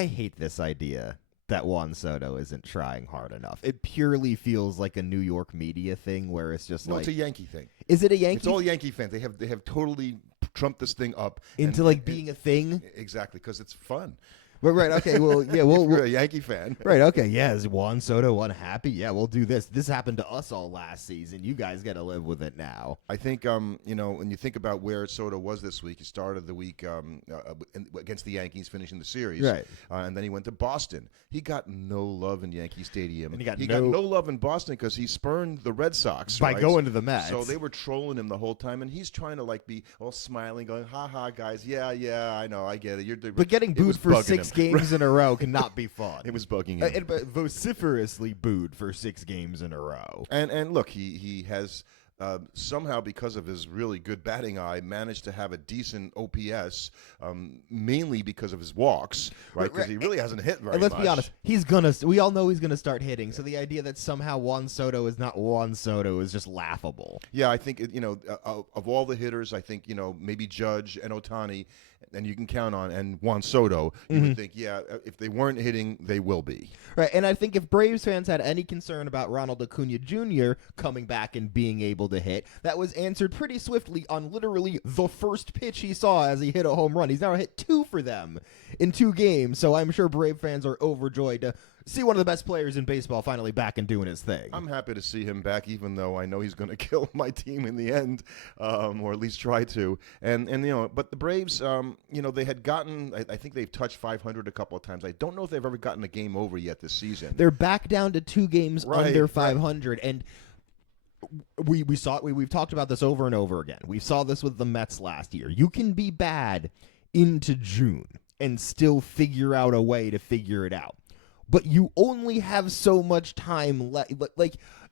I hate this idea that Juan Soto isn't trying hard enough. It purely feels like a New York media thing where it's just it's a Yankee thing. Is it a Yankee? It's all Yankee fans. They have totally trumped this thing up into being a thing. Exactly, because it's fun. Right. Okay. Well, yeah. If you're a Yankee fan, right? Okay. Yeah. Is Juan Soto unhappy? Yeah. We'll do this. This happened to us all last season. You guys got to live with it now. I think when you think about where Soto was this week, he started the week against the Yankees, finishing the series, right? And then he went to Boston. He got no love in Yankee Stadium. And he got no love in Boston because he spurned the Red Sox by going to the Mets. So they were trolling him the whole time, and he's trying to be all smiling, going, "Ha ha, guys, yeah, I know, I get it." But getting booed for 6 games in a row cannot be fun. It was bugging him. Vociferously booed for 6 games in a row. And look, he has somehow, because of his really good batting eye, managed to have a decent OPS, mainly because of his walks, right? Because he really hasn't hit very much. Let's be honest. We all know he's gonna start hitting. So the idea that somehow Juan Soto is not Juan Soto is just laughable. Yeah, I think of all the hitters, I think maybe Judge and Ohtani, and you can count on, and Juan Soto, you would think, if they weren't hitting, they will be. Right, and I think if Braves fans had any concern about Ronald Acuna Jr. coming back and being able to hit, that was answered pretty swiftly on literally the first pitch he saw as he hit a home run. He's now hit 2 for them in 2 games, so I'm sure Brave fans are overjoyed to see one of the best players in baseball finally back and doing his thing. I'm happy to see him back, even though I know he's going to kill my team in the end, or at least try to. And but the Braves, they had gotten, I think they've touched 500 a couple of times. I don't know if they've ever gotten a game over yet this season. They're back down to 2 games under 500, and we've talked about this over and over again. We saw this with the Mets last year. You can be bad into June and still figure out a way to figure it out. But you only have so much time left.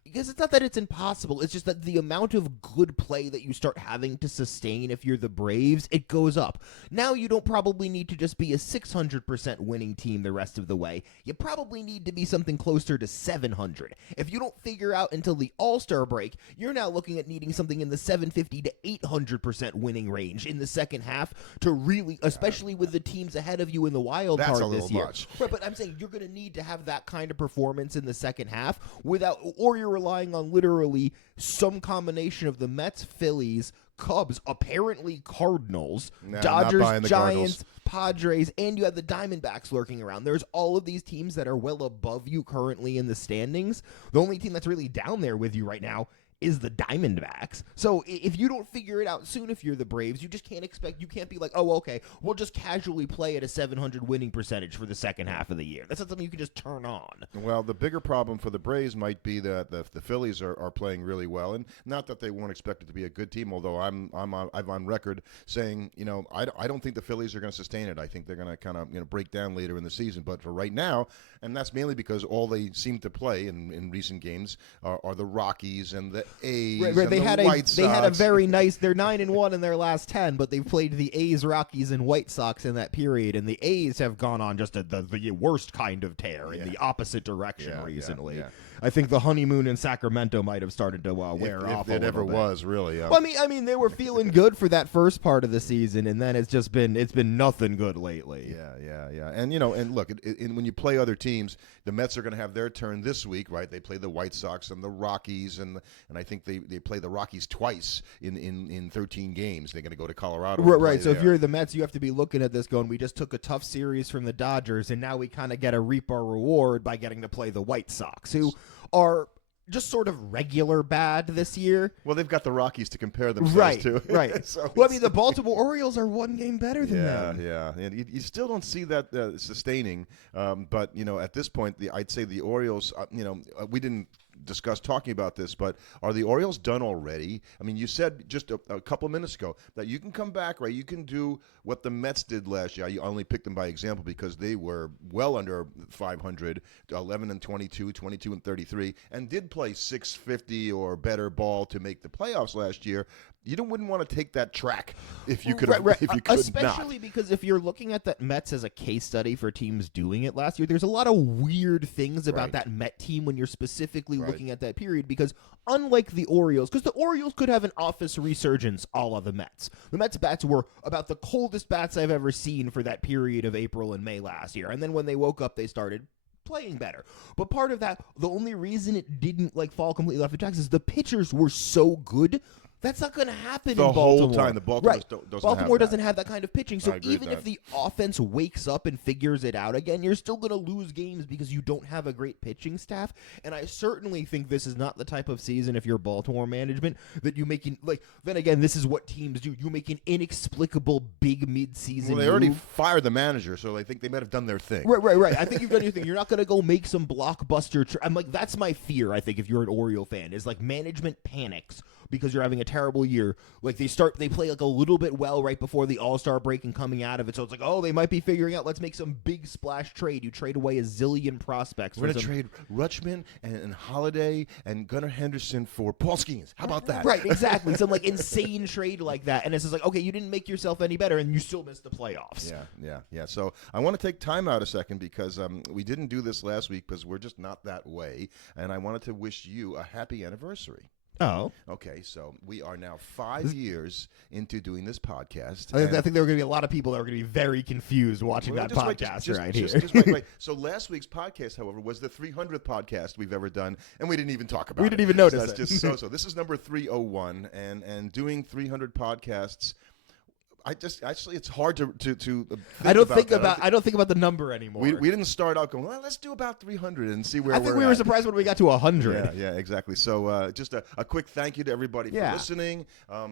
Because it's not that it's impossible. It's just that the amount of good play that you start having to sustain if you're the Braves, it goes up. Now you don't probably need to just be a 600% winning team the rest of the way. You probably need to be something closer to 700. If you don't figure out until the All-Star break, you're now looking at needing something in the 750 to 800% winning range in the second half to really, especially with the teams ahead of you in the wild card this year. That's a little much. Right, but I'm saying you're going to need to have that kind of performance in the second half or you're relying on literally some combination of the Mets, Phillies, Cubs, apparently Cardinals, Dodgers, Giants, Padres, and you have the Diamondbacks lurking around. There's all of these teams that are well above you currently in the standings. The only team that's really down there with you right now is the Diamondbacks. So if you don't figure it out soon, if you're the Braves, you just can't expect, you can't be like, oh, okay, we'll just casually play at a 700 winning percentage for the second half of the year. That's not something you can just turn on. Well, the bigger problem for the Braves might be that the Phillies are playing really well, and not that they weren't expected to be a good team, although I'm on record saying, I don't think the Phillies are going to sustain it. I think they're going to kind of break down later in the season. But for right now, and that's mainly because all they seem to play in recent games are the Rockies and the A's and the White Sox. They had a very nice. They're 9-1 in their last 10, but they've played the A's, Rockies, and White Sox in that period, and the A's have gone on just the worst kind of tear in the opposite direction recently. Yeah. I think the honeymoon in Sacramento might have started to wear off. If it ever was, really. Well, I mean, they were feeling good for that first part of the season, and then it's been nothing good lately. Yeah. And and look, when you play other teams, the Mets are going to have their turn this week, right? They play the White Sox and the Rockies, and I think they play the Rockies twice in 13 games. They're going to go to Colorado. Right. So if you're the Mets, you have to be looking at this going, we just took a tough series from the Dodgers, and now we kind of get to reap our reward by getting to play the White Sox, who are just sort of regular bad this year. Well, they've got the Rockies to compare themselves to. Right. So well, I mean, the Baltimore Orioles are 1 game better than them. Yeah. And you still don't see that sustaining. But, at this point, I'd say the Orioles, we didn't discuss talking about this, but are the Orioles done already? I mean, you said just a couple of minutes ago that you can come back, right? You can do what the Mets did last year. I only picked them by example because they were well under 500, 11-22, 22-33, and did play 650 or better ball to make the playoffs last year. wouldn't want to take that track if you could. Right. If you could Especially not. because if you're looking at the Mets as a case study for teams doing it last year, there's a lot of weird things about Right. that Met team when you're specifically Right. looking at that period. Because unlike the Orioles, because the Orioles could have an office resurgence a la the Mets. The Mets bats were about the coldest bats I've ever seen for that period of April and May last year. And then when they woke up, they started playing better. But part of that, the only reason it didn't fall completely off the tracks is the pitchers were so good. That's not going to happen The in Baltimore. whole time, the Baltimore right. doesn't Baltimore have that. doesn't have that kind of pitching. So I agree with even if that. the offense wakes up and figures it out again, you're still going to lose games because you don't have a great pitching staff. And I certainly think this is not the type of season, if you're Baltimore management, that you make then again, this is what teams do. You make an inexplicable big midseason Well, they already move. fired the manager, so I think they might have done their thing. Right. I think you've done your thing. You're not going to go make some blockbuster. I'm that's my fear, I think, if you're an Oriole fan, is management panics because you're having a terrible year. They play a little bit well right before the All-Star break and coming out of it. So it's they might be figuring out, let's make some big splash trade. You trade away a zillion prospects. We're going to trade Rutschman and Holiday and Gunnar Henderson for Paul Skeens. How about that? Right, exactly. Some insane trade like that. And it's just okay, you didn't make yourself any better and you still missed the playoffs. Yeah. So I want to take time out a second because we didn't do this last week because we're just not that way. And I wanted to wish you a happy anniversary. Oh. Okay, so we are now 5 years into doing this podcast. I think there were going to be a lot of people that were going to be very confused watching that podcast here. Wait. So last week's podcast, however, was the 300th podcast we've ever done, and we didn't even talk about it. We didn't even notice That's just so. This is number 301, and doing 300 podcasts. It's hard to I don't think about the number anymore. We didn't start out going, well, let's do about 300 and see where we're at. I think we were surprised when we got to 100. Yeah, exactly. So just a quick thank you to everybody for listening,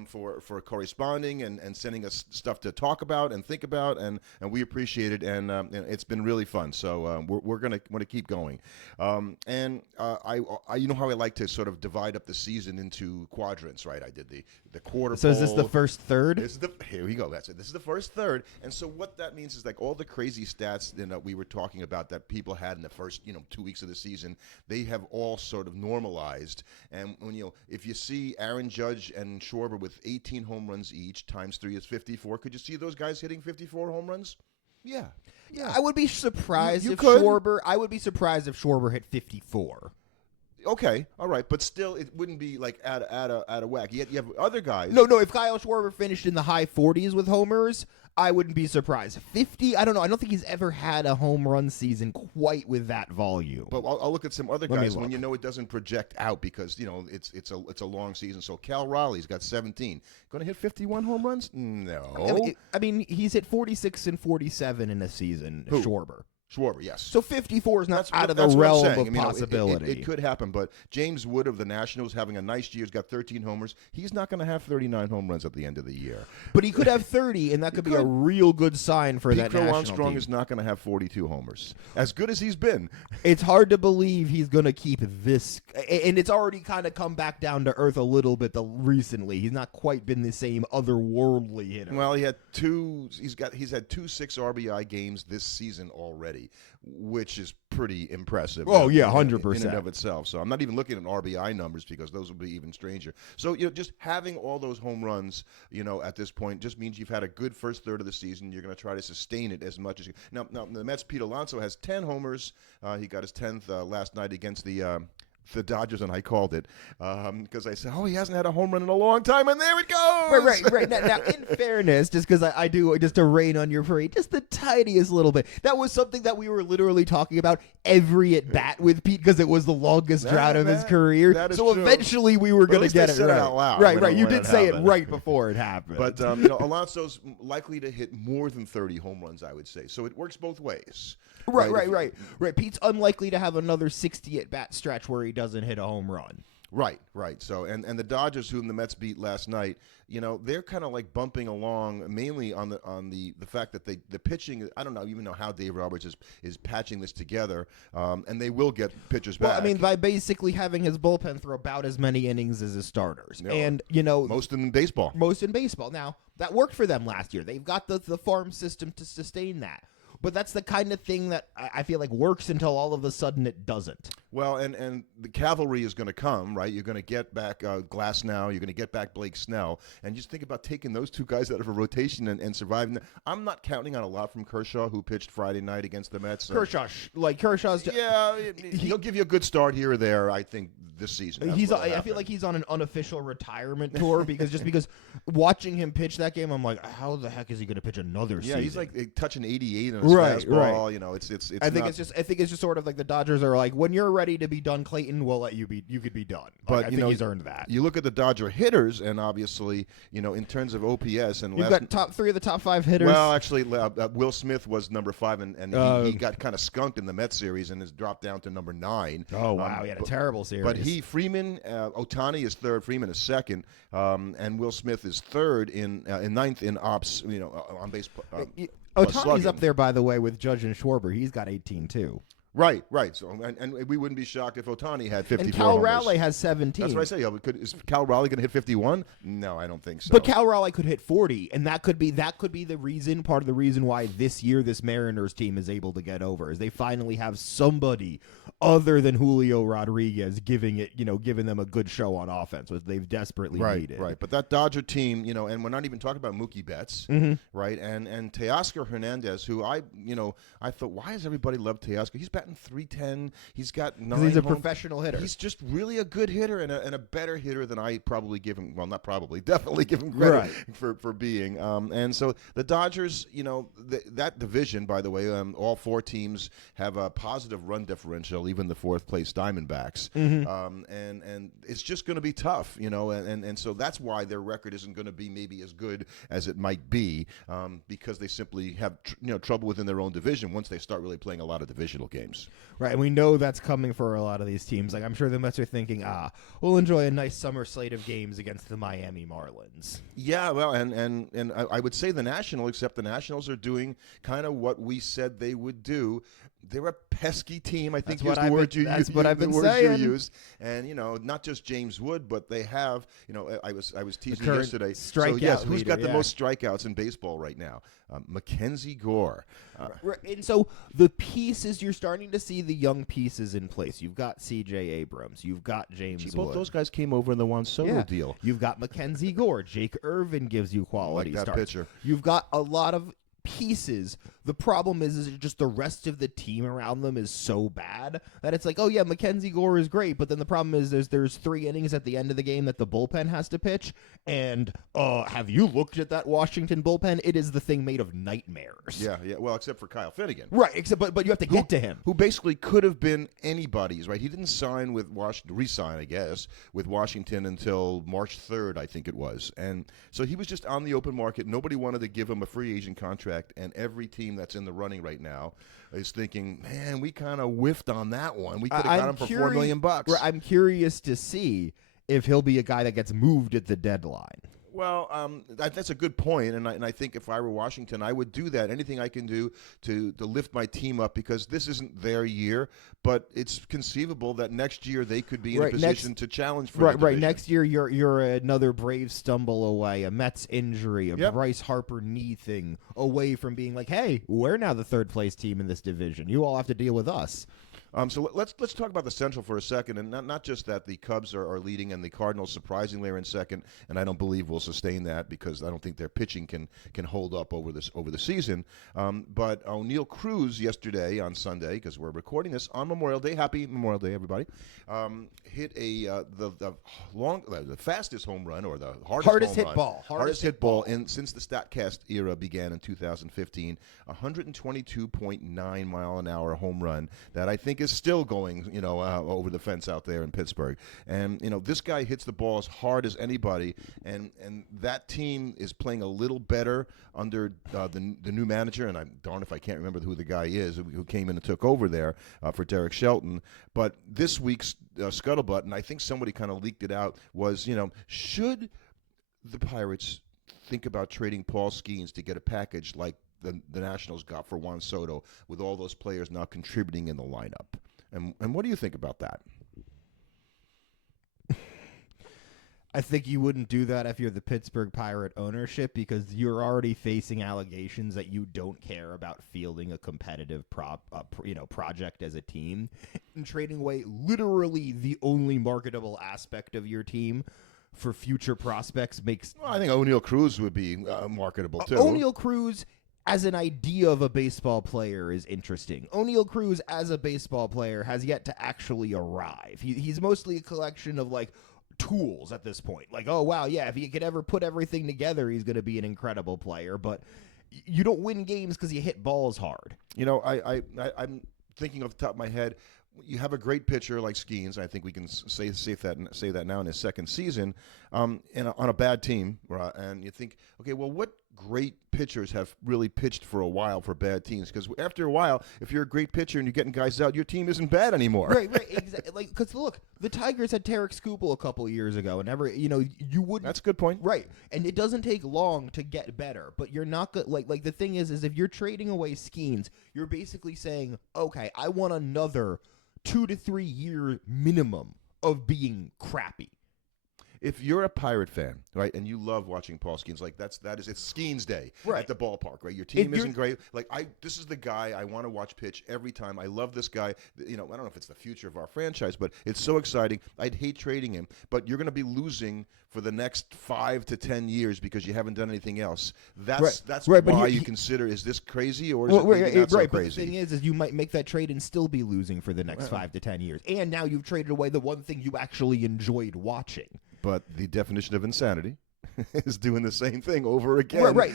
for corresponding and sending us stuff to talk about and think about, and we appreciate it, and it's been really fun. So we're going to keep going. And I you know how I like to sort of divide up the season into quadrants, right? I did the quarter So pole. Is this the first third? Here we go. That's it. This is the first third. And so what that means is all the crazy stats we were talking about that people had in the first 2 weeks of the season, they have all sort of normalized. And when if you see Aaron Judge and Schwarber with 18 home runs each times 3 is 54, could you see those guys hitting 54 home runs? Yeah. I would be surprised You if could. Schwarber hit 54. Okay, all right, but still, it wouldn't be out of whack. Yet you have other guys. No. If Kyle Schwarber finished in the high 40s with homers, I wouldn't be surprised. 50, I don't know. I don't think he's ever had a home run season quite with that volume. But I'll look at some other guys when it doesn't project out because it's a long season. So Cal Raleigh's got 17. Going to hit 51 home runs? No. I mean, he's hit 46 and 47 in a season. Who? Schwarber, yes. So 54 is not out of the that's what I'm realm saying. of possibility. It could happen, but James Wood of the Nationals having a nice year, has got 13 homers. He's not going to have 39 home runs at the end of the year. But he could have 30, and that could be a real good sign for that Crow national Armstrong team. is not going to have 42 homers. As good as he's been. It's hard to believe he's going to keep this, and it's already kind of come back down to earth a little bit recently. He's not quite been the same otherworldly hitter. Well, he's had 2 6 RBI games this season already, which is pretty impressive. Oh, yeah, 100%. In and of itself. So I'm not even looking at RBI numbers because those will be even stranger. So, just having all those home runs, at this point just means you've had a good first third of the season. You're going to try to sustain it as much as you can. Now, the Mets' Pete Alonso has 10 homers. He got his 10th last night against the Dodgers, and I called it because I said, he hasn't had a home run in a long time, and there it goes. Right. Now, in fairness, just because I do, just to rain on your parade, just the tiniest little bit. That was something that we were literally talking about every at bat with Pete because it was the longest drought of his career. That is so true. Eventually we were going to get it said right. It out loud Right. You when did say happened. it right before it happened. But Alonso's likely to hit more than 30 home runs, I would say. So it works both ways. Right. Pete's unlikely to have another 60 at bat stretch where he doesn't hit a home run. Right. So and the Dodgers, whom the Mets beat last night, they're kind of bumping along mainly on the fact that the pitching. I don't even know how Dave Roberts is patching this together, and they will get pitchers back. Well, I mean, by basically having his bullpen throw about as many innings as his starters, and most in baseball. Now that worked for them last year. They've got the farm system to sustain that. but that's the kind of thing that I feel like works until all of a sudden it doesn't. Well, and the cavalry is going to come, right? You're going to get back Glasnow. You're going to get back Blake Snell. And just think about taking those two guys out of a rotation and surviving. I'm not counting on a lot from Kershaw, who pitched Friday night against the Mets. Kershaw's... Yeah, he'll give you a good start here or there, I think, this season. I feel like he's on an unofficial retirement tour because watching him pitch that game, I'm like, how the heck is he going to pitch another season? Yeah, he's like touching 88 on his fastball. Right. You know, it's. I think it's just sort of like the Dodgers are like, when you're ready to be done, Clayton, we'll let you be. You could be done. But I think he's earned that. You look at the Dodger hitters, and obviously, in terms of OPS, and you've got top 3 of the top 5 hitters. Well, actually, Will Smith was number 5, and he got kind of skunked in the Mets series and has dropped down to number 9. Oh wow, he had a terrible series. But Freeman, Ohtani is 3rd, Freeman is 2nd, and Will Smith is 3rd in 9th in ops. On base. Ohtani's up there, by the way, with Judge and Schwarber. He's got 18 too. Right. So, and we wouldn't be shocked if Ohtani had 54. And Cal Raleigh has 17. That's what I say. Is Cal Raleigh going to hit 51? No, I don't think so. But Cal Raleigh could hit 40, and that could be the reason. Part of the reason why this year this Mariners team is able to get over is they finally have somebody other than Julio Rodriguez giving them a good show on offense, which they've desperately needed. Right. But that Dodger team, and we're not even talking about Mookie Betts, right? And Teoscar Hernandez, who I thought, why does everybody love Teoscar? He's batting .310. He's got 9. He's a professional hitter. He's just really a good hitter and a better hitter than I probably give him. Well, not probably, definitely give him credit for being. And so the Dodgers, that division, by the way, all 4 teams have a positive run differential, even the 4th place Diamondbacks. And it's just going to be tough, and so that's why their record isn't going to be maybe as good as it might be, because they simply have trouble within their own division once they start really playing a lot of divisional games. Right, and we know that's coming for a lot of these teams. Like, I'm sure the Mets are thinking, we'll enjoy a nice summer slate of games against the Miami Marlins. Yeah, well, and I would say the Nationals are doing kind of what we said they would do. They're a pesky team. I think that's what I've been saying. You used, and not just James Wood, but they have. I was teasing yesterday. Who's got the most strikeouts in baseball right now? Mackenzie Gore. And so the pieces, you're starting to see the young pieces in place. You've got C.J. Abrams. You've got James Wood. Both those guys came over in the Juan Soto deal. You've got Mackenzie Gore. Jake Irvin gives you quality like that starts. Pitcher. You've got a lot of pieces. The problem is just the rest of the team around them is so bad that it's like, oh yeah, Mackenzie Gore is great, but then the problem is there's 3 innings at the end of the game that the bullpen has to pitch, and have you looked at that Washington bullpen? It is the thing made of nightmares. Yeah. Well, except for Kyle Finnegan. Right, but you have to get to him. Who basically could have been anybody's, right? He didn't sign with Washington, re-sign, I guess, with Washington until March 3rd, I think it was. And so he was just on the open market. Nobody wanted to give him a free agent contract, and every team that's in the running right now is thinking, man, we kind of whiffed on that one. We could have got him for $4 million. I'm curious to see if he'll be a guy that gets moved at the deadline. Well, that's a good point, and I think if I were Washington, I would do that. Anything I can do to lift my team up, because this isn't their year, but it's conceivable that next year they could be in a position to challenge for the division. Right, next year you're another Braves stumble away, a Mets injury, a Bryce Harper knee thing away from being like, hey, we're now the 3rd place team in this division. You all have to deal with us. So let's talk about the Central for a second, and not just that the Cubs are leading and the Cardinals surprisingly are in 2nd, and I don't believe will sustain that because I don't think their pitching can hold up over the season. But O'Neill Cruz yesterday on Sunday, because we're recording this on Memorial Day, happy Memorial Day, everybody, hit the fastest home run, or the hardest hit ball since the Statcast era began in 2015. 122.9 mile an hour home run that I think is still going, over the fence out there in Pittsburgh. And this guy hits the ball as hard as anybody, and that team is playing a little better under the new manager. And I'm darned if I can't remember who the guy is who came in and took over there for Derek Shelton. But this week's scuttlebutt, and I think somebody kind of leaked it out, was should the Pirates think about trading Paul Skeens to get a package like the Nationals got for Juan Soto, with all those players now contributing in the lineup? And what do you think about that? I think you wouldn't do that if you're the Pittsburgh Pirate ownership, because you're already facing allegations that you don't care about fielding a competitive project as a team, and trading away literally the only marketable aspect of your team for future prospects makes. Well, I think O'Neal Cruz would be marketable too. O'Neal Cruz as an idea of a baseball player is interesting. O'Neal Cruz as a baseball player has yet to actually arrive. He's mostly a collection of like tools at this point. Like, oh wow, yeah, if he could ever put everything together, he's going to be an incredible player. But you don't win games because you hit balls hard. You know, I'm thinking off the top of my head. You have a great pitcher like Skeens. I think we can say that now in his second season, on a bad team, and you think, okay, well, what great pitchers have really pitched for a while for bad teams? Because after a while, if you're a great pitcher and you're getting guys out, your team isn't bad anymore. Right, exactly. Like, because look, the Tigers had Tarik Skubal a couple of years ago, and you wouldn't. That's a good point. Right, and it doesn't take long to get better, but you're not good. Like the thing is if you're trading away Skeens, you're basically saying, okay, I want another 2 to 3 year minimum of being crappy. If you're a Pirate fan, right, and you love watching Paul Skeens, like it's Skeens Day at the ballpark, right? Your team isn't great. Like this is the guy I want to watch pitch every time. I love this guy. You know, I don't know if it's the future of our franchise, but it's so exciting. I'd hate trading him, but you're going to be losing for the next 5 to 10 years because you haven't done anything else. That's why you consider, is this crazy or is it not so crazy? But the thing is you might make that trade and still be losing for the next 5 to 10 years. And now you've traded away the one thing you actually enjoyed watching. But the definition of insanity is doing the same thing over again. Right.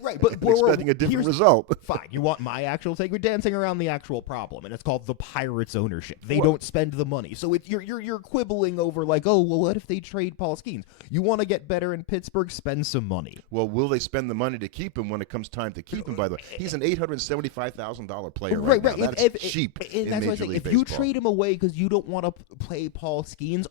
But expecting a different result. Fine. You want my actual take? We're dancing around the actual problem, and it's called the Pirates' ownership. They don't spend the money, so you're quibbling over like, oh, well, what if they trade Paul Skeens? You want to get better in Pittsburgh? Spend some money. Well, will they spend the money to keep him when it comes time to keep him? By the way, he's an $875,000 player right now. That's cheap in that's Major League if Baseball. you trade him away because you don't want to play Paul Skeens,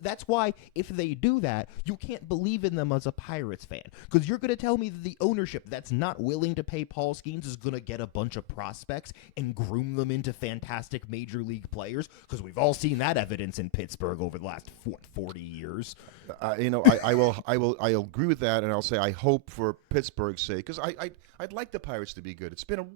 that's why if they do that, you can't believe in them as a Pirates fan, because you're going to tell me that the ownership that's not willing to pay Paul Skeens is going to get a bunch of prospects and groom them into fantastic major league players, because we've all seen that evidence in Pittsburgh over the last 40 years. I will agree with that, and I'll say I hope for Pittsburgh's sake, because I'd like the Pirates to be good. It's been a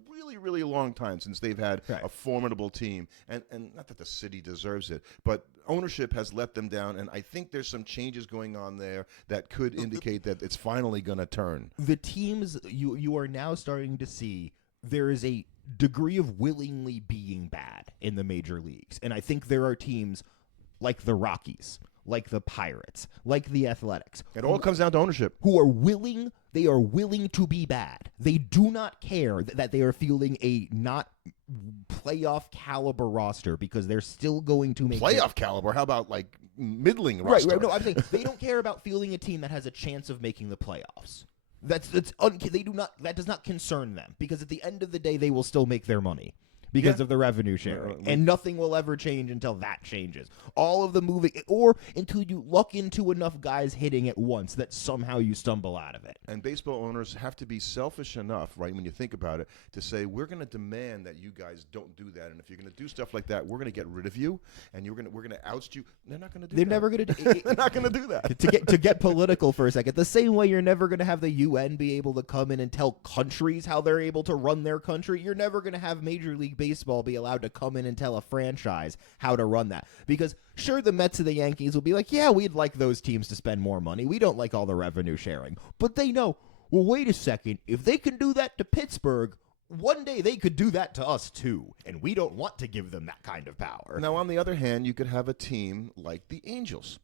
really long time since they've had a formidable team, and not that the city deserves it, but ownership has let them down, and I think there's some changes going on there that could indicate that it's finally going to turn. The teams you are now starting to see, there is a degree of willingly being bad in the major leagues, and I think there are teams like the Rockies, like the Pirates, like the Athletics. It all comes down to ownership. Who are willing, they are willing to be bad. They do not care that they are fielding a not playoff caliber roster, because they're still going to make playoff caliber. How about like middling roster? Right. No, I'm saying they don't care about fielding a team that has a chance of making the playoffs. They do not. That does not concern them, because at the end of the day, they will still make their money because of the revenue sharing, and nothing will ever change until that changes. All of the moving, or until you luck into enough guys hitting at once that somehow you stumble out of it. And baseball owners have to be selfish enough, right, when you think about it, to say, we're going to demand that you guys don't do that, and if you're going to do stuff like that, we're going to get rid of you, and we're going to oust you. They're not going to do that. They're never going to. They're not going to do that. To get political for a second, the same way you're never going to have the UN be able to come in and tell countries how they're able to run their country, you're never going to have Major League Baseball be allowed to come in and tell a franchise how to run that. Because sure, the Mets and the Yankees will be like, yeah, we'd like those teams to spend more money. We don't like all the revenue sharing. But they know, well, wait a second. If they can do that to Pittsburgh, one day they could do that to us too. And we don't want to give them that kind of power. Now, on the other hand, you could have a team like the Angels.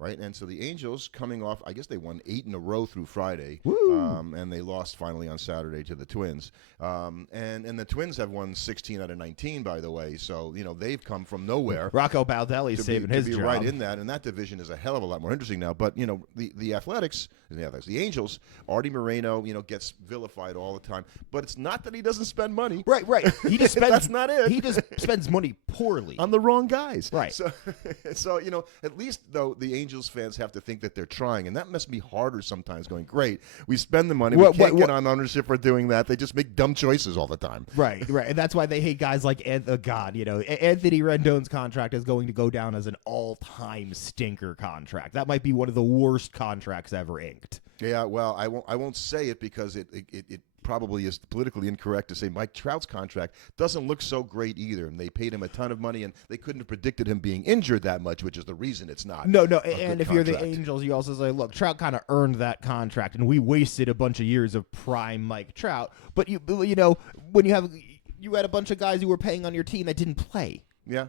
Right, and so the Angels coming off, I guess they won 8 in a row through Friday, and they lost finally on Saturday to the Twins. And the Twins have won 16 out of 19, by the way. So they've come from nowhere. Rocco Baldelli saving his job. Right in that, and that division is a hell of a lot more interesting now. But the Athletics, the Angels, Artie Moreno, gets vilified all the time. But it's not that he doesn't spend money. Right. He just spends. That's not it. He just spends money poorly on the wrong guys. Right. So at least though the Angels fans have to think that they're trying, and that must be harder sometimes. Going, great, we spend the money, we can't get on ownership for doing that. They just make dumb choices all the time. Right, and that's why they hate guys like Anthony Rendon's contract is going to go down as an all-time stinker contract. That might be one of the worst contracts ever inked. Yeah, well, I won't say it because it probably is politically incorrect to say Mike Trout's contract doesn't look so great either, and they paid him a ton of money, and they couldn't have predicted him being injured that much, which is the reason it's not. No, and if you're the Angels, you also say, look, Trout kind of earned that contract, and we wasted a bunch of years of prime Mike Trout. But you know, when you had a bunch of guys who were paying on your team that didn't play. Yeah.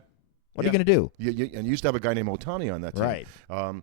What are you going to do? And you used to have a guy named Ohtani on that team. Right.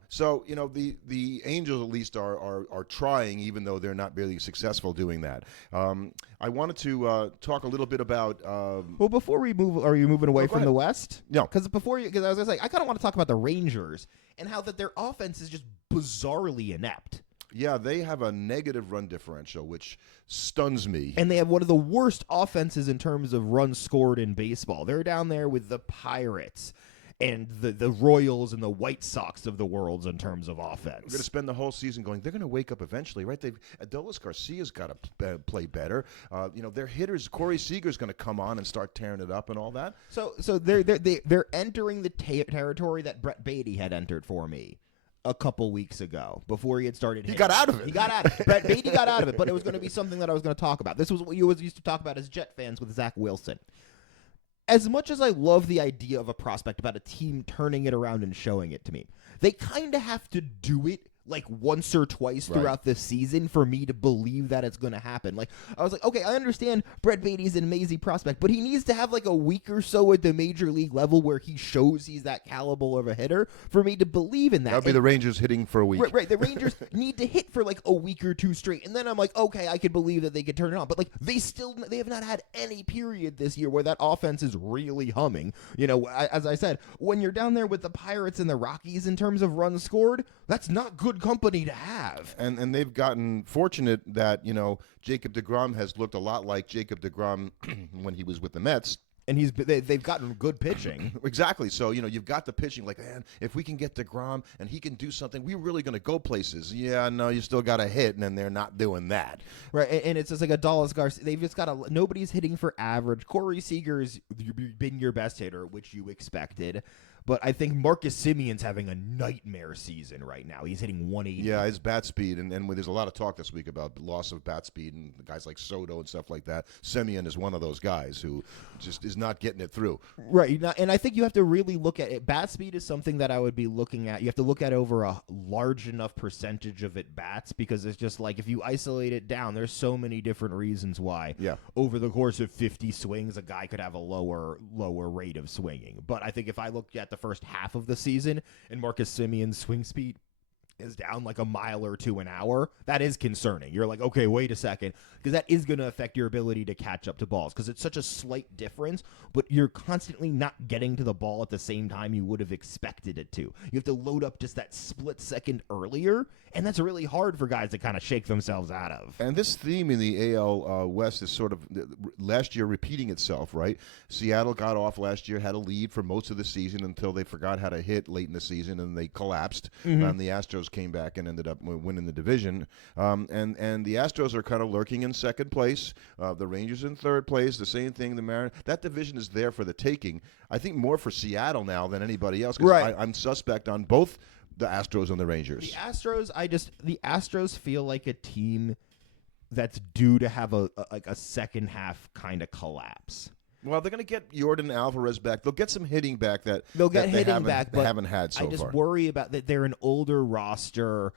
So, you know, the Angels at least are trying, even though they're not really successful doing that. I wanted to talk a little bit about. Well, before we move, are you moving away from the West? No. Because I was going to say, I kind of want to talk about the Rangers and how that their offense is just bizarrely inept. Yeah, they have a negative run differential, which stuns me. And they have one of the worst offenses in terms of runs scored in baseball. They're down there with the Pirates and the Royals and the White Sox of the world in terms of offense. We're going to spend the whole season going, they're going to wake up eventually, right? Adolis Garcia's got to play better. You know, their hitters, Corey Seager's going to come on and start tearing it up and all that. So they're entering the territory that Brett Beatty had entered for me a couple weeks ago before he had started hitting. He got out of it. He got out of it. Brett Beatty got out of it, but it was going to be something that I was going to talk about. This was what you always used to talk about as Jet fans with Zach Wilson. As much as I love the idea of a prospect about a team turning it around and showing it to me, they kind of have to do it like once or twice throughout the season for me to believe that it's going to happen. Like, I was like, okay, I understand Brett Beatty's an amazing prospect, but he needs to have like a week or so at the major league level where he shows he's that caliber of a hitter for me to believe in that. That would be the Rangers hitting for a week. Right. The Rangers need to hit for like a week or two straight, and then I'm like, okay, I could believe that they could turn it on. But like, they have not had any period this year where that offense is really humming. You know, as I said, when you're down there with the Pirates and the Rockies in terms of runs scored, that's not good company to have. And they've gotten fortunate that, you know, Jacob deGrom has looked a lot like Jacob deGrom when he was with the Mets. And they've gotten good pitching. Exactly. So, you know, you've got the pitching like, man, if we can get deGrom and he can do something, we're really going to go places. Yeah, no, you still got to hit, and then they're not doing that. Right, and it's just like Adolis Garcia. They've just got nobody's hitting for average. Corey Seager's been your best hitter, which you expected. But I think Marcus Simeon's having a nightmare season right now. He's hitting 180. Yeah, his bat speed, and there's a lot of talk this week about loss of bat speed and guys like Soto and stuff like that. Simeon is one of those guys who just is not getting it through. Right, and I think you have to really look at it. Bat speed is something that I would be looking at. You have to look at over a large enough percentage of at bats, because it's just like if you isolate it down, there's so many different reasons why. Yeah. Over the course of 50 swings, a guy could have a lower rate of swinging. But I think if I looked at the first half of the season and Marcus Simeon's swing speed is down like a mile or two an hour, that is concerning. You're like, okay, wait a second, because that is going to affect your ability to catch up to balls, because it's such a slight difference, but you're constantly not getting to the ball at the same time you would have expected it to. You have to load up just that split second earlier, and that's really hard for guys to kind of shake themselves out of. And this theme in the AL West is sort of last year repeating itself, right? Seattle got off last year, had a lead for most of the season until they forgot how to hit late in the season, and they collapsed. And the Astros came back and ended up winning the division. And the Astros are kind of lurking in second place. The Rangers in third place. The same thing. The Mariners. That division is there for the taking. I think more for Seattle now than anybody else. Right. I'm suspect on both the Astros and the Rangers. The Astros feel like a team that's due to have a second half kind of collapse. Well, they're going to get Yordan Alvarez back. They'll get some hitting back that they haven't had so far. I just worry about that. They're an older roster.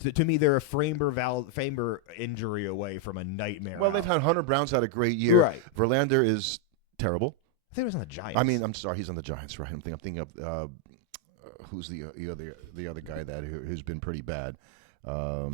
To me, they're a Framber injury away from a nightmare. Well, they've had Hunter Brown's had a great year. Right. Verlander is terrible. I think he was on the Giants. I mean, I'm sorry, he's on the Giants, right? I'm thinking of who's the other guy who's been pretty bad. I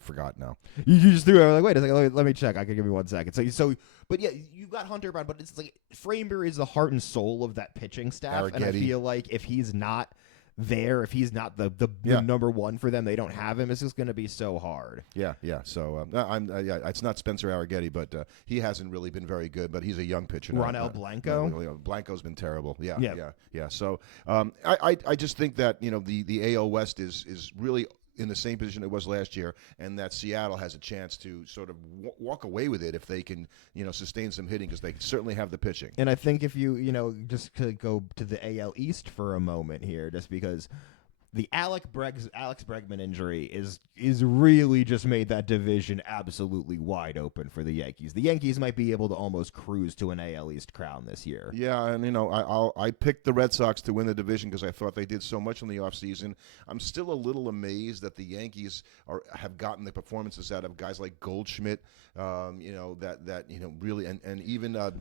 forgot now. You just threw it. I was like, wait a second, let me check. I can give you 1 second. But yeah, you've got Hunter Brown, but it's like Framber is the heart and soul of that pitching staff, and I feel like if he's not, there, if he's not the number one for them, they don't have him. It's just going to be so hard. Yeah. So it's not Spencer Arrighetti, but he hasn't really been very good. But he's a young pitcher. Ronald Blanco. Blanco's been terrible. Yeah. So I just think that the AL West is really in the same position it was last year, and that Seattle has a chance to sort of walk away with it if they can, sustain some hitting, because they certainly have the pitching. And I think if you, just to go to the AL East for a moment here, just because the Alex Bregman injury is really just made that division absolutely wide open for the Yankees. The Yankees might be able to almost cruise to an AL East crown this year. Yeah, and I picked the Red Sox to win the division because I thought they did so much in the offseason. I'm still a little amazed that the Yankees have gotten the performances out of guys like Goldschmidt, that really, and even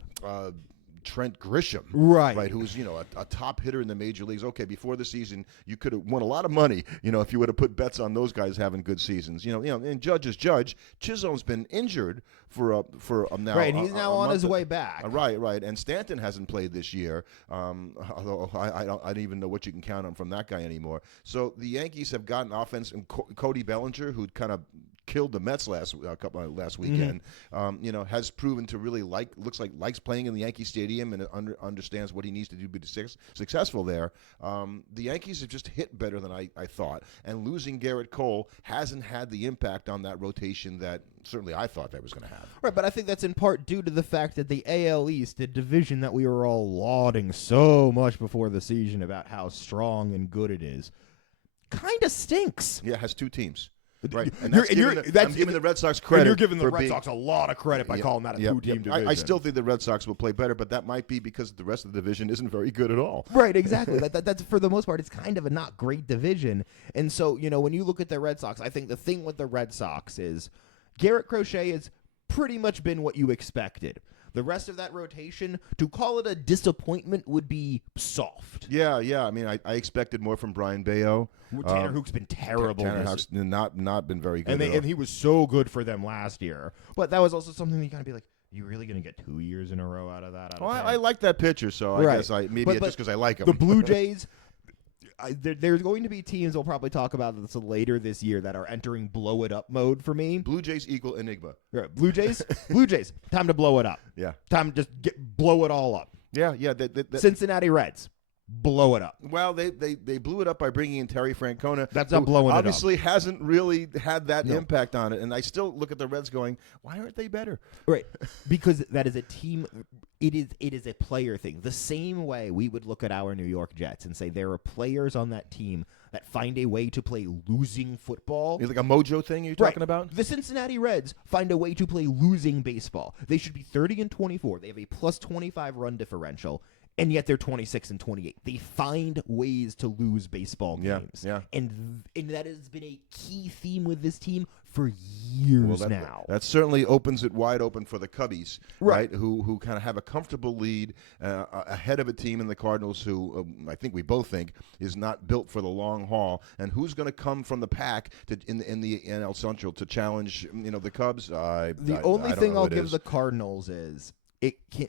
Trent Grisham, right? Who's a top hitter in the major leagues. Okay, before the season, you could have won a lot of money, if you would have put bets on those guys having good seasons. And Judge is Judge. Chisholm's been injured for now. Right, and he's now on his way back. Right. And Stanton hasn't played this year. Although I don't even know what you can count on from that guy anymore. So the Yankees have gotten offense, and Cody Bellinger, who kind of killed the Mets last weekend, has proven to really likes playing in the Yankee Stadium and understands what he needs to do to be successful there. The Yankees have just hit better than I thought, and losing Garrett Cole hasn't had the impact on that rotation that certainly I thought they was going to have. Right, but I think that's in part due to the fact that the AL East, the division that we were all lauding so much before the season about how strong and good it is, kind of stinks. Yeah, it has two teams. Right, and I'm giving the Red Sox credit. You're giving the Red Sox a lot of credit by calling that a two-team division. I still think the Red Sox will play better, but that might be because the rest of the division isn't very good at all. Right, exactly. That's for the most part, it's kind of a not great division. And so, when you look at the Red Sox, I think the thing with the Red Sox is Garrett Crochet has pretty much been what you expected. The rest of that rotation, to call it a disappointment would be soft. Yeah. I mean, I expected more from Brian Bayo. Tanner Hook's been terrible. Tanner Hook's not been very good. And he was so good for them last year. But that was also something you kind of be like, you really going to get 2 years in a row out of that? I like that pitcher, so I guess it's just because I like him. The Blue Jays... there's going to be teams we'll probably talk about this later this year that are entering blow it up mode for me. Blue Jays equal enigma. Right. Blue Jays, time to blow it up. Yeah. Time to just blow it all up. Yeah. Cincinnati Reds, blow it up. Well, they blew it up by bringing in Terry Francona. That's not blowing it up. Obviously hasn't really had that impact on it, and I still look at the Reds going, why aren't they better? Right, because that is a team. It is a player thing. The same way we would look at our New York Jets and say there are players on that team that find a way to play losing football. It's like a mojo thing you're talking about? The Cincinnati Reds find a way to play losing baseball. They should be 30-24. They have a plus 25 run differential, and yet they're 26-28. They find ways to lose baseball games. Yeah. And that has been a key theme with this team for years now. That certainly opens it wide open for the Cubbies, right? Who kind of have a comfortable lead ahead of a team in the Cardinals who I think we both think is not built for the long haul. And who's going to come from the pack in the NL Central to challenge the Cubs? The only thing I'll give the Cardinals is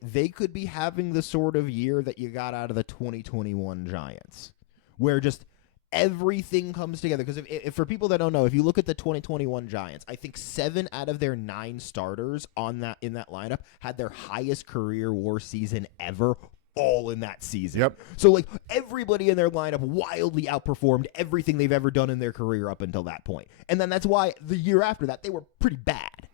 they could be having the sort of year that you got out of the 2021 Giants, where just everything comes together. Because if for people that don't know, if you look at the 2021 Giants, I think 7 out of their 9 starters in that lineup had their highest career WAR season ever, all in that season. Yep. So everybody in their lineup wildly outperformed everything they've ever done in their career up until that point. And then that's why the year after that they were pretty bad.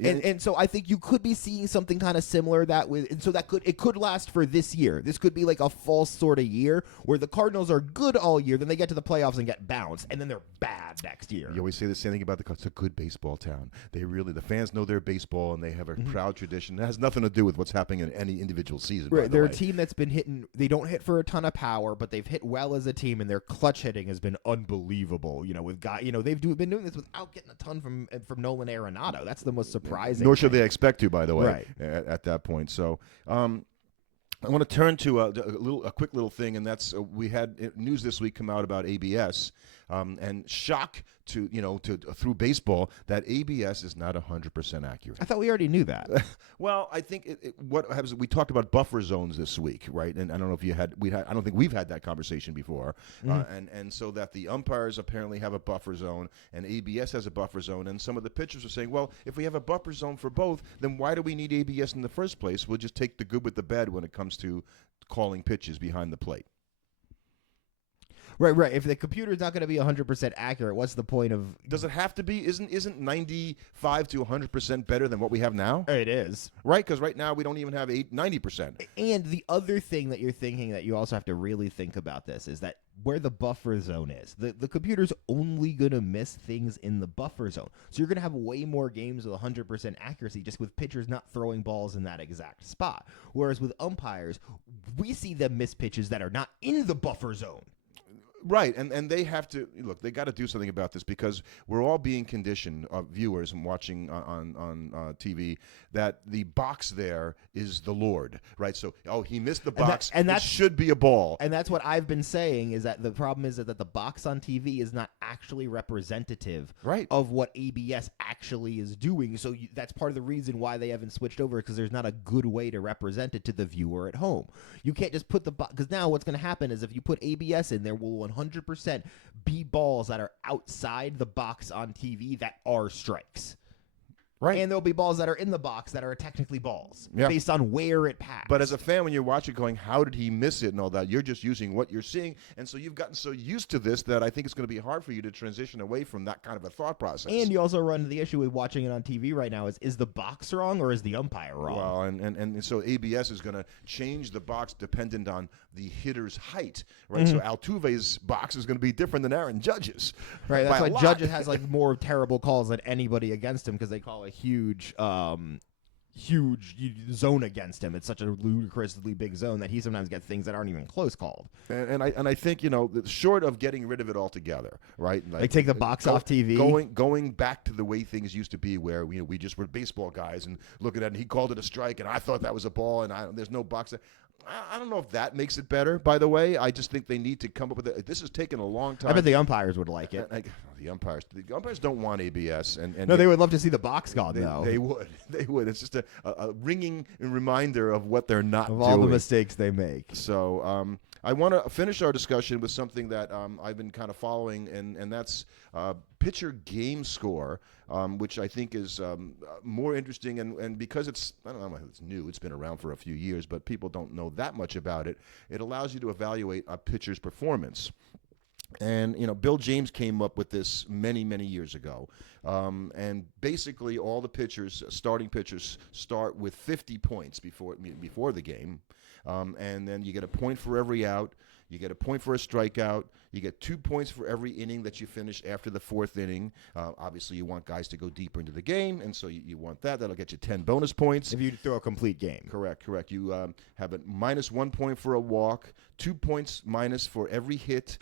And so I think you could be seeing something kind of similar it could last for this year. This could be like a false sort of year where the Cardinals are good all year, then they get to the playoffs and get bounced, and then they're bad next year. You always say the same thing about it's a good baseball town. The fans know their baseball and they have a proud tradition. It has nothing to do with what's happening in any individual season. Right, they're a team that's been hitting. They don't hit for a ton of power, but they've hit well as a team, and their clutch hitting has been unbelievable. They've been doing this without getting a ton from Nolan Arenado. That's the most surprising. Nor should they expect to, by the way, at that point. So I want to turn to a quick little thing, and that's we had news this week come out about ABS. and shock to through baseball that ABS is not 100% accurate. I thought we already knew that. Well, I think what happens. We talked about buffer zones this week, right? And I don't know if I don't think we've had that conversation before. And so that the umpires apparently have a buffer zone, and ABS has a buffer zone, and some of the pitchers are saying, well, if we have a buffer zone for both, then why do we need ABS in the first place? We'll just take the good with the bad when it comes to calling pitches behind the plate. Right. If the computer's not going to be 100% accurate, what's the point of? Does it have to be? Isn't 95 to 100% better than what we have now? It is. Right, because right now we don't even have 90%. And the other thing that you're thinking that you also have to really think about this is that where the buffer zone is, the computer's only going to miss things in the buffer zone. So you're going to have way more games with 100% accuracy just with pitchers not throwing balls in that exact spot. Whereas with umpires, we see them miss pitches that are not in the buffer zone. Right, and they have to look. They got to do something about this because we're all being conditioned, viewers and watching on TV, that the box there is the Lord, right? So, he missed the box, and that should be a ball. And that's what I've been saying is that the problem is that the box on TV is not actually representative of what ABS actually is doing. So that's part of the reason why they haven't switched over, because there's not a good way to represent it to the viewer at home. You can't just put the box, because now what's going to happen is if you put ABS in there, will 100% be balls that are outside the box on TV that are strikes. Right. And there'll be balls that are in the box that are technically balls based on where it passed. But as a fan, when you're watching going, how did he miss it and all that, you're just using what you're seeing. And so you've gotten so used to this that I think it's going to be hard for you to transition away from that kind of a thought process. And you also run into the issue with watching it on TV right now is the box wrong or is the umpire wrong? Well, and so ABS is going to change the box dependent on the hitter's height, right? So Altuve's box is going to be different than Aaron Judge's. Right, that's why Judge has like more terrible calls than anybody against him because they call a huge zone against him. It's such a ludicrously big zone that he sometimes gets things that aren't even close called. And I think, short of getting rid of it altogether, right? Like take the box off TV. Going back to the way things used to be where we just were baseball guys and looking at it and he called it a strike and I thought that was a ball and there's no box there. I don't know if that makes it better, by the way. I just think they need to come up with it. This has taken a long time. I bet the umpires would like it. The umpires don't want ABS. No, they would love to see the box gone, though. They would. They would. It's just a ringing reminder of what they're not doing. Of all the mistakes they make. So I want to finish our discussion with something that I've been kind of following, and that's pitcher game score, which I think is more interesting. And because I don't know if it's new, it's been around for a few years, but people don't know that much about it. It allows you to evaluate a pitcher's performance. And, Bill James came up with this many, many years ago. And basically all the pitchers, starting pitchers, start with 50 points before the game. And then you get a point for every out. You get a point for a strikeout. You get 2 points for every inning that you finish after the fourth inning. Obviously, you want guys to go deeper into the game, and so you want that. That'll get you 10 bonus points. If you throw a complete game. Correct. You have a minus 1 point for a walk, 2 points minus for every hit,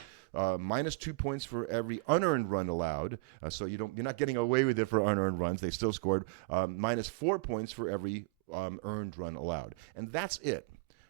minus 2 points for every unearned run allowed. So you're not getting away with it for unearned runs. They still scored. Minus 4 points for every earned run allowed. And that's it.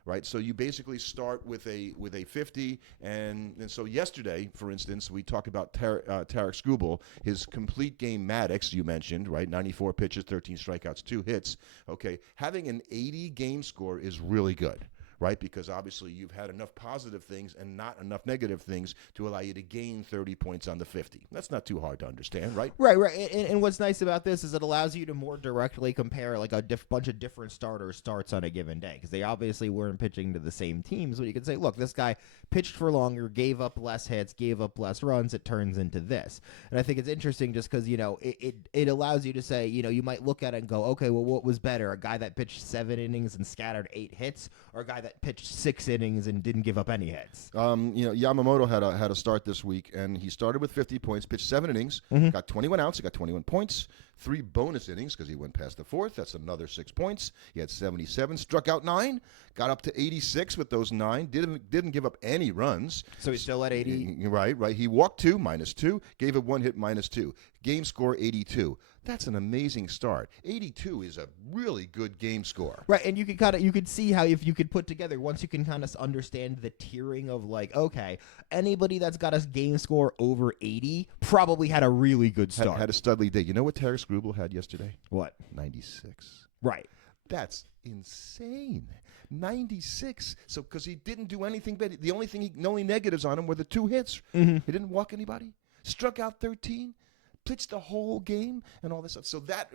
Right, so you basically start with a 50, and so yesterday, for instance, we talked about Tarik Skubal, his complete game Maddux, you mentioned, right, 94 pitches, 13 strikeouts, 2 hits. Okay, having an 80 game score is really good. Right, because obviously you've had enough positive things and not enough negative things to allow you to gain 30 points on the 50. That's not too hard to understand, right? Right. And what's nice about this is it allows you to more directly compare like a bunch of different starters starts on a given day because they obviously weren't pitching to the same teams. But you can say, look, this guy pitched for longer, gave up less hits, gave up less runs. It turns into this. And I think it's interesting just because, it allows you to say, you might look at it and go, okay, well, what was better? A guy that pitched 7 innings and scattered 8 hits or a guy that pitched 6 innings and didn't give up any hits? Yamamoto had a start this week, and he started with 50 points, pitched 7 innings, got 21 outs, he got 21 points, 3 bonus innings because he went past the 4th. That's another 6 points. He had 77, struck out 9, got up to 86 with those 9, didn't give up any runs. So he's still at 80? Right. He walked 2, -2, gave up 1 hit, -2. Game score 82. That's an amazing start. 82 is a really good game score. Right, and you could see how if you could put together, once you can kind of understand the tiering of like, okay, anybody that's got a game score over 80 probably had a really good start. Had a studly day. You know what Tarik Skubal had yesterday? What? 96. Right. That's insane. 96. So because he didn't do anything bad. The only negatives on him were the 2 hits. Mm-hmm. He didn't walk anybody. Struck out 13. Pitched the whole game and all this stuff. So that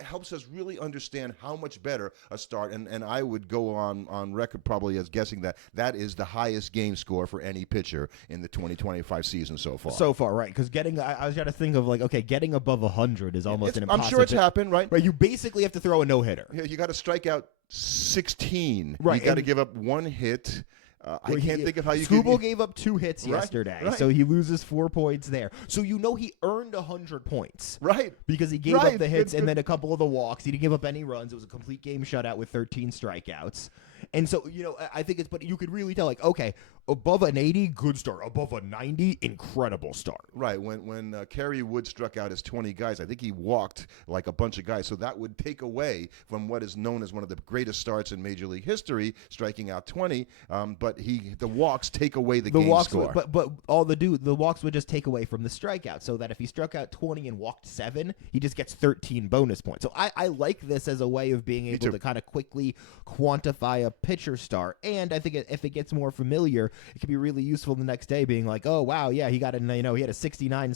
helps us really understand how much better a start. And I would go on record probably as guessing that is the highest game score for any pitcher in the 2025 season so far. So far, right? Because I was trying to think of like, okay, getting above 100 is almost an impossible. I'm sure it's happened, right? Right. You basically have to throw a no hitter. Yeah, you got to strike out 16. Right. You got to give up 1 hit. I can't think of how you Skubal gave up 2 hits yesterday, right. so he loses 4 points there. So he earned 100 points. Right. Because he gave up the hits and then a couple of the walks. He didn't give up any runs. It was a complete game shutout with 13 strikeouts. And so, I think but you could really tell, like, okay, above an 80, good start. Above a 90, incredible start. Right. When Kerry Wood struck out his 20 guys, I think he walked like a bunch of guys. So that would take away from what is known as one of the greatest starts in Major League history, striking out 20. But the walks take away the game score. But the walks would just take away from the strikeout, so that if he struck out 20 and walked 7, he just gets 13 bonus points. So I like this as a way of being able to kind of quickly quantify a pitcher start. And I think if it gets more familiar, it could be really useful the next day, being like, oh wow, yeah, he got he had a 69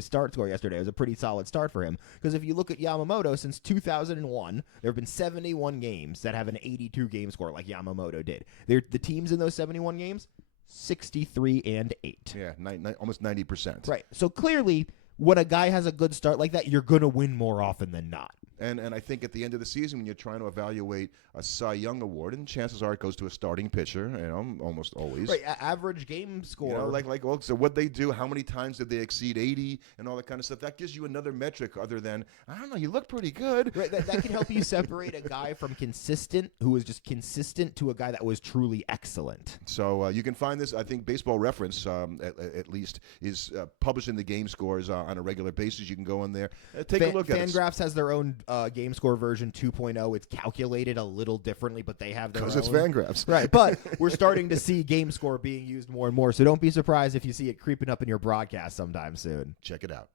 start score yesterday. It was a pretty solid start for him. Because if you look at Yamamoto, since 2001, there have been 71 games that have an 82 game score like Yamamoto did. The teams in those 71 games, 63-8. Yeah, almost 90%. Right. So clearly, when a guy has a good start like that, you're going to win more often than not. And I think at the end of the season, when you're trying to evaluate a Cy Young award, and chances are it goes to a starting pitcher, almost always. Right, average game score. So what they do, how many times did they exceed 80, and all that kind of stuff. That gives you another metric other than, I don't know, you look pretty good. Right, that can help you separate a guy from consistent, who was just consistent, to a guy that was truly excellent. So you can find this, I think Baseball Reference, at least, is publishing the game scores on a regular basis. You can go in there, take a look at it. Fangraphs has their own game score version 2.0. It's calculated a little differently, but they have their own. Because it's Fangraphs. Right, but we're starting to see game score being used more and more, so don't be surprised if you see it creeping up in your broadcast sometime soon. Check it out.